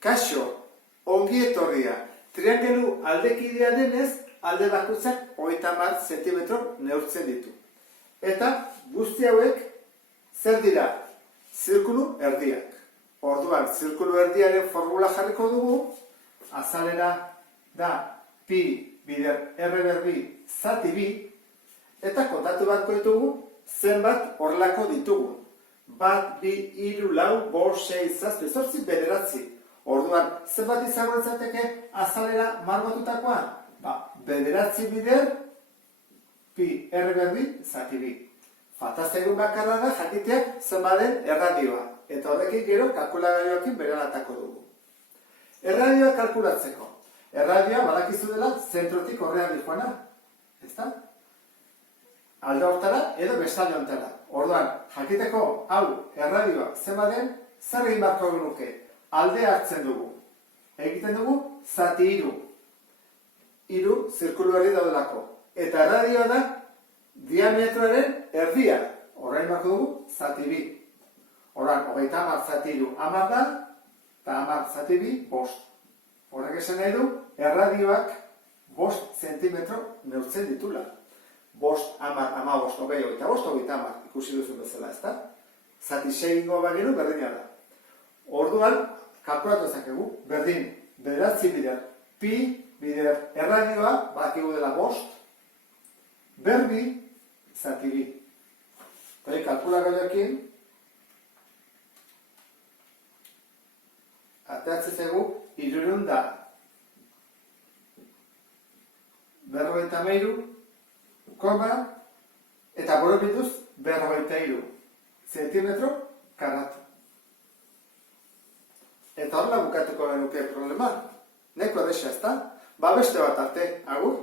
Kaixo, ongi etorria. Triangelu aldekidea denez, alde bakoitzak 30 zentimetro neurtzen ditu. Eta guzti hauek zer dira? Zirkulu erdiak. Orduan, zirkulu erdiaren formula jarriko dugu, azalera da pi bider r berbi zati bi, eta kontatu batko ditugu zenbat horrelako ditugu. 1, 2, 3, 4, 5, 6, 7, 8, 9. Orduan, zenbat izango litzateke azalera margotutakoa? 9 bider pi r berbi zati bi. Falta zaigun bakarra da jakiteak zenbaden erradioa. Eta horrekin gero kalkulagailuekin berelatako dugu. Erradioa kalkulatzeko. Erradioa badakizu dela zentrotik horrean dijoana. Ezta? Alde hortara edo bestalde hortara. Orduan, jakiteko hau erradioa zenbaden, zer egin beharko genuke? Alde hartzen dugu. Egiten dugu zati 3. 3 zirkulu erdi daudelako. Eta erradioa da diametroaren erdia. Horrein beharko dugu zati 2. Orduan, 30 zati 3 10 da, eta 10 zati 2 5. Horrek esan nahi du, erradioak 5 zentimetro neurtzen ditula. 5, 10, 15, 20, 25, 30, ikusi duzun bezala, ezta? Zati 6 ingo bagenu berdina da. Orduan, kalkulatu ezakegu, berdin, 9 bider, pi bider erradioa, badakigu dela 5, berbi, zati 2. Eta kalkulagailuekin, ateratzen zaigu, 353, koma, eta borobituz 43 zentimetro karratu. Eta horrela bukatuko genuke problema. Neko erresa, ezta? Beste bat arte, agur.